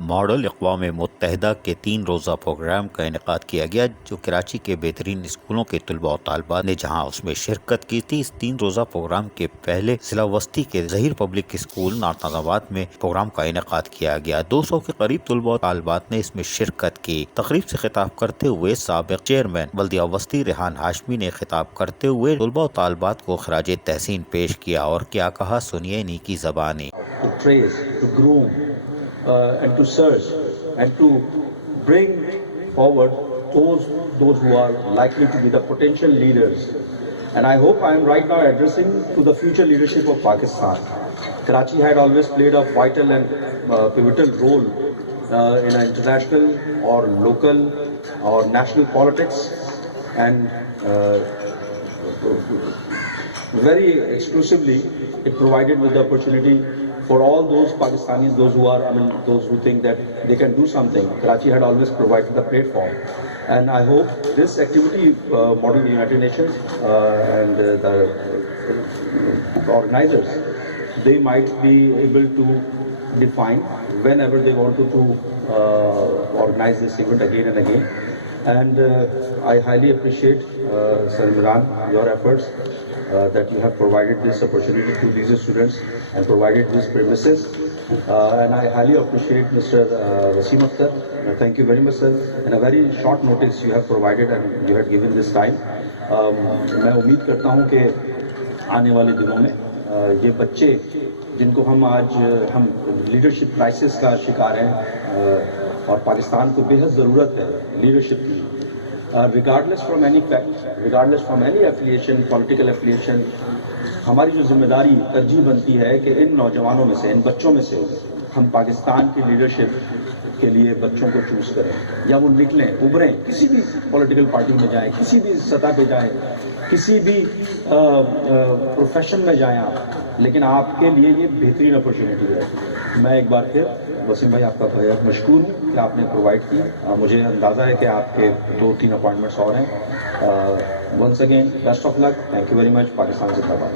Model अक़वाम मुत्तहिदा के 3 रोज़ा programme का इनेकाद किया गया, जो कराची के बेहतरीन स्कूलों के तलबा और तालिबात ने जहां उसमें शिरकत की थी। इस 3 रोज़ा प्रोग्राम के पहले जिला वस्ती के ज़हीर पब्लिक स्कूल नाज़ाबाद में प्रोग्राम का इनेकाद किया गया। 200 के करीब तलबा और तालिबात ने इसमें शिरकत की। तकरीब से खिताब करते हुए साबिक चेयरमैन बल्दिया वस्ती रेहान हाशमी ने खिताब करते हुए तलबा और तालिबात को खराज तहसीन पेश किया और क्या कहा, सुनिए इन्हीं की ज़बानी। And to search and to bring forward those who are likely to be the potential leaders. And I hope I am right now addressing to the future leadership of Pakistan. Karachi had always played a vital and pivotal role in international or local or national politics, and very exclusively it provided with the opportunity for all those Pakistanis, those who think that they can do something. Karachi had always provided the platform, and I hope this activity, Model United Nations and the organizers, they might be able to define whenever they want to organize this event again and again. And I highly appreciate, Sir Imran, your efforts that you have provided this opportunity to these students and provided these premises. And I highly appreciate Mr. Wasim Akhtar. Thank you very much, sir. And a very short notice you have provided and you had given this time. मैं उम्मीद करता हूँ कि आने वाले दिनों में ये बच्चे जिनको हम लीडरशिप क्राइसिस का शिकार हैं और पाकिस्तान को बेहद ज़रूरत है लीडरशिप की, regardless from any fact, regardless from any affiliation, political affiliation, हमारी जो जिम्मेदारी तरजीह बनती है कि इन नौजवानों में से, इन बच्चों में से हम पाकिस्तान की लीडरशिप के लिए बच्चों को चूज करें, या वो निकलें, उभरें, किसी भी पॉलिटिकल पार्टी में जाएं, किसी भी सतह पे जाएं, किसी भी प्रोफेशन में जाएं आप, लेकिन आपके लिए ये बेहतरीन अपॉर्चुनिटी है। मैं एक बार फिर वसीम भाई आपका बहुत मशकूर हूँ कि आपने प्रोवाइड की। मुझे अंदाज़ा है कि आपके 2-3 अपॉइंटमेंट्स और हैं। Once again best of luck, thank you very much. Pakistan जिंदाबाद।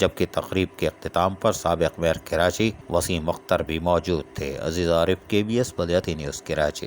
जबकि तकरीब के अख्तिताम पर साबिक मेयर कराची वसीम अख्तर भी मौजूद थे। अजीज आरिफ, KBS बलियाती न्यूज़, कराची।